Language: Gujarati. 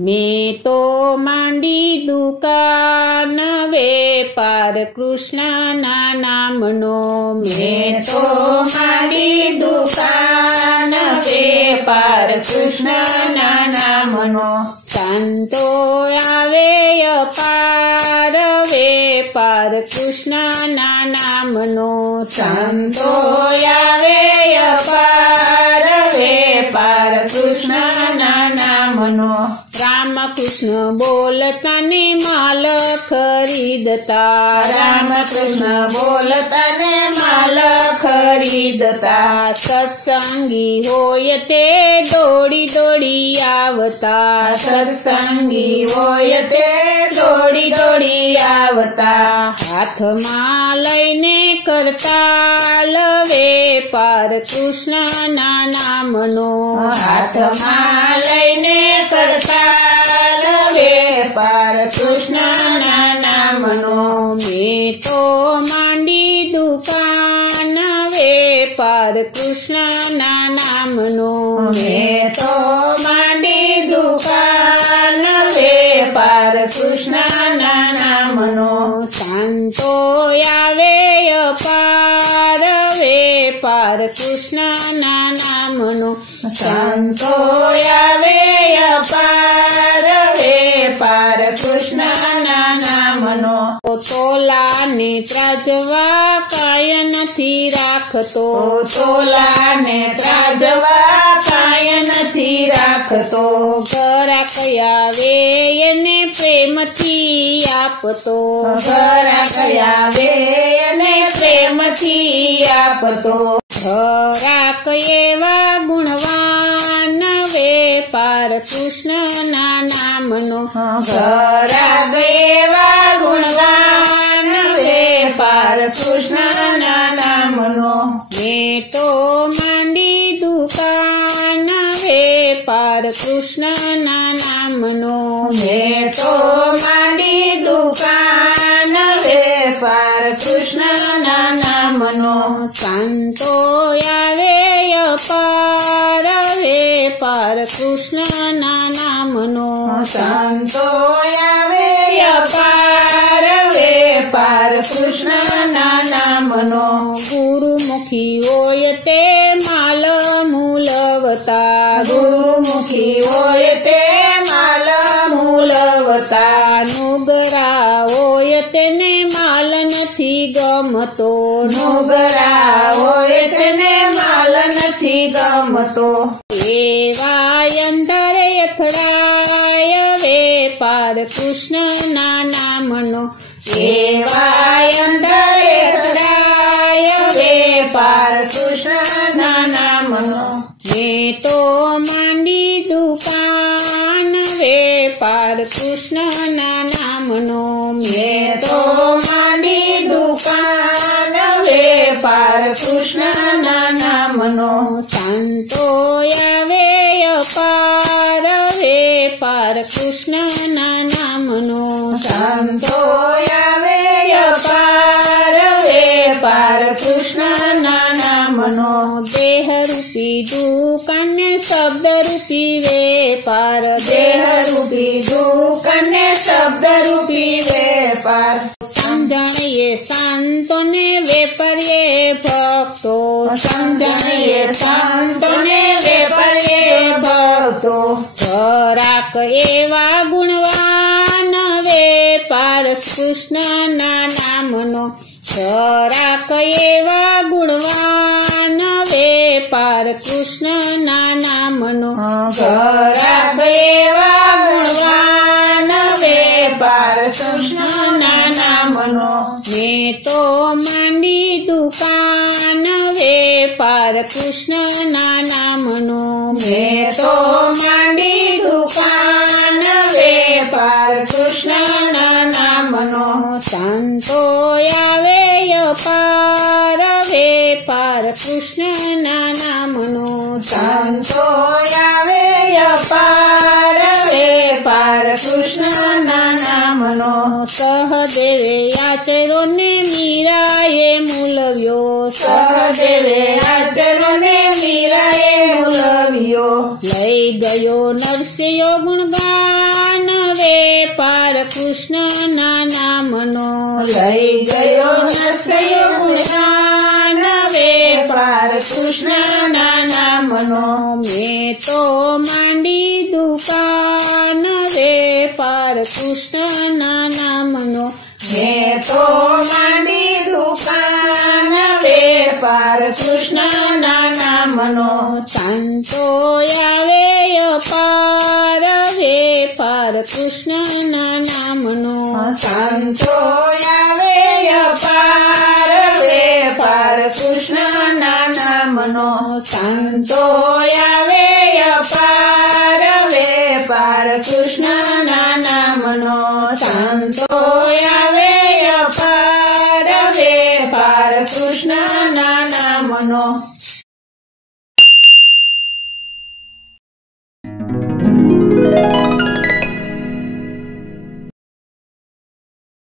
મેં તો માંડી દુકાન વેપાર કૃષ્ણના નામનો. મેં તો માંડી દુકાન વેપાર કૃષ્ણના નામનો. સંતો આવે અપાર વેપાર કૃષ્ણના નામનો. સંતો આવે અપાર વેપાર કૃષ્ણના નામનો. રામકૃષ્ણ બોલતા ને માલ ખરીદતા. રામકૃષ્ણ બોલતા ને માલ ખરીદતા. સત્સંગી હોય તે દોડી દોડી આવતા. સત્સંગી હોય તે દોડી દોડી આવતા. હાથમાં લઈને કરતાલ વેપાર કૃષ્ણના નામનો. હાથમાં લઈને કરતાલ વેપાર કૃષ્ણના નામનો. મેં તો માંડી દુકાન વેપાર કૃષ્ણના નામનો. મેં તો માંડી દુકાન વેપાર કૃષ્ણના નામનો. સંતો આવે અપાર વેપાર કૃષ્ણના નામનો. સંતો આવે અપાર વેપાર કૃષ્ણના નામનો. તોલાને ત્રાજવા કાય નથી રાખતો. તોલાને ત્રાજવા કાય નથી રાખતો. ઘરાક આવે એને પ્રેમથી આપતો. ઘરાક આવે એને પ્રેમથી આપતો. ઘરાક એવા ગુણવાન વેપાર કૃષ્ણના નામનો. ઘરાક એવા ગુણવાન વેપાર કૃષ્ણના નામનો. મેં તો માંડી દુકાન વેપાર કૃષ્ણના નામનો. મેં તો માંડી દુકાન વેપાર કૃષ્ણના નામનો. સંતો આવે અપાર વેપાર કૃષ્ણના નામનો. સંતો આવે અપાર વેપાર કૃષ્ણના નામનો. ગુરુમુખી હોય તે માલ મૂલવતા. ગુરુમુખી હોય તે માલ મૂલવતા. નુગરા હોય તેને માલ નથી ગમતો. નુગરા હોય તેને માલ નથી ગમતો. એવા અંતરે અથડાય વેપાર કૃષ્ણના નામનો. એવા અંતરે અથડાય વેપાર કૃષ્ણના નામનો. મેં તો માંડી દુકાન વેપાર કૃષ્ણના નામનો. મેં તો માંડી દુકાન વેપાર કૃષ્ણના નામનો. સંતો આવે અપાર વેપાર કૃષ્ણના નામનો. સંતો આવે અપાર વેપાર કૃષ્ણના નામનો. દેહરૂપી દુકાને શબ્દરૂપી વેપાર. દેહરૂપી દુકાને શબ્દરૂપી વેપાર. સમજણીએ સંતોને વેપારીએ ભક્તો. સમજણીએ સંતોને વેપારીએ ભક્તો. ઘરાક એવા ગુણવાન વેપાર કૃષ્ણના નામનો. ઘરાક એવા ગુણવાન વેપાર કૃષ્ણના નામનો. ઘરાક એવા ગુણવાન વેપાર કૃષ્ણના નામનો. મેં તો માંડી દુકાન વેપાર કૃષ્ણના નામનો. મેં તો માંડી દુકાન વેપાર કૃષ્ણના નામનો. સંતો આવે અપાર વેપાર કૃષ્ણના નામનો. સંતો આવે અપાર વેપાર કૃષ્ણના નામનો. સહદેવે આચરો ને મીરાએ મૂલવ્યો. સહદેવે આચરો ને મીરાએ મૂલવ્યો. લઈ ગયો નરસિંહ ગુણગાન કૃષ્ણના નામનો લઈ ગયો નશ્યો જ્ઞાન વેપાર કૃષ્ણના નામનો મેં તો માંડી દુકાન વેપાર કૃષ્ણના નામનો મેં તો માંડી દુકાન વેપાર કૃષ્ણના નામનો સંતો આવે અપાર વેપાર કૃષ્ણના નામનો સંતો આવે અપાર વેપાર કૃષ્ણના નામનો સંતો આવે અપાર વેપાર કૃષ્ણના નામનો સંતો આવે અપાર વેપાર કૃષ્ણના નામનો